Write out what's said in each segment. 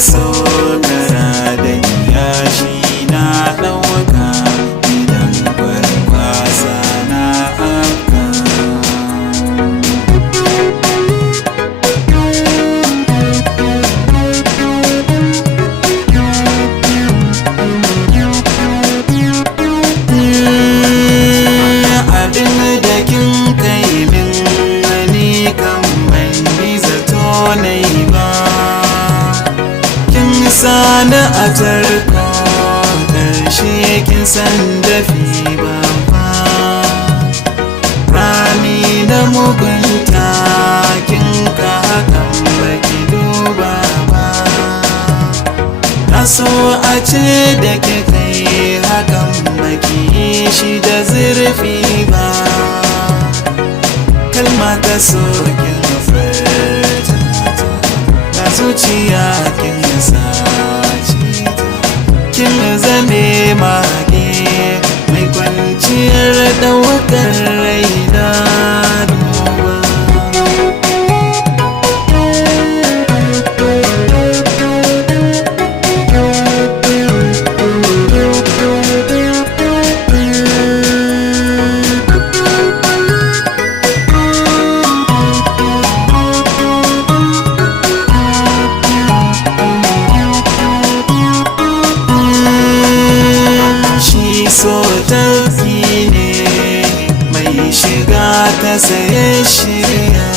so kara da yashi na ɗauka idan kwarkwasa na afka. Abin da kin kai min wani kan ban yi zato nai ba, kin sani a tarko ƙarshe kin san dafi ba fa. Rami na mugunta kin ka hakan baki duba ba, na so a ce da ke kai hakan baki yi shi da zurfi ba. Kalma ta so kin furta ta, na zuciya kin sace ta, kin zame mage mai kwanciyar ɗaukar raina duba. So tafi ne mai shiga ta saye shirya,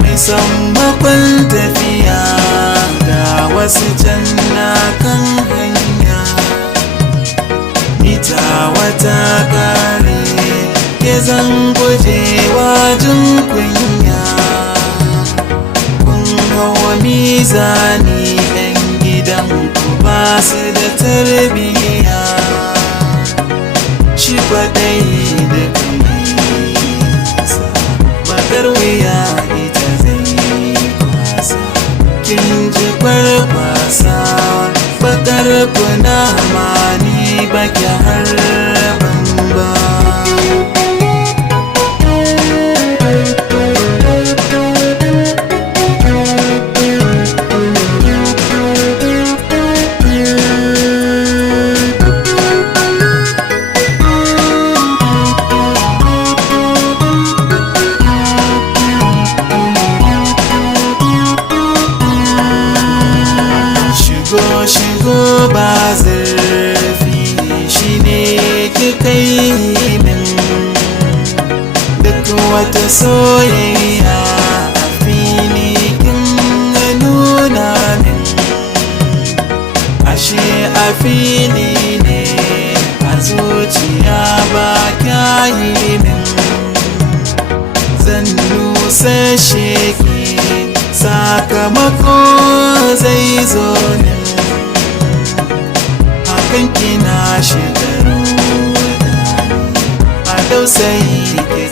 mai son makon tafiya ga wasu can na kan hanya. Ita wata kare ke zan gujewa jin kunya, kun hawa mizani yan gidan ku ba su da tarbiyya. Shi faɗai da kanisa bakar wuya ita zai kwasa, kin ji kwarkwasa bakar kuna mani baki harban ba. Shigo ba zurfi shi ne ki kai min, duk wata soyayya a fili kin nuna min. Ashe a fili ne a zuciya ba kya yi min, zan nusa sheki sakamako zai zo min. Hakan kina shekaru a dausayi ke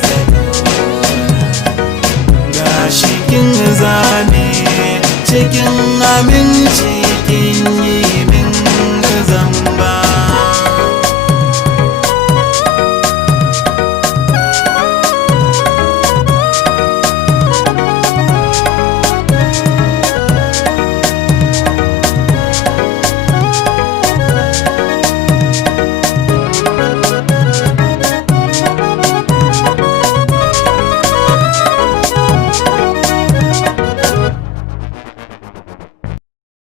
ga shi kin zane cikin aminci kin yi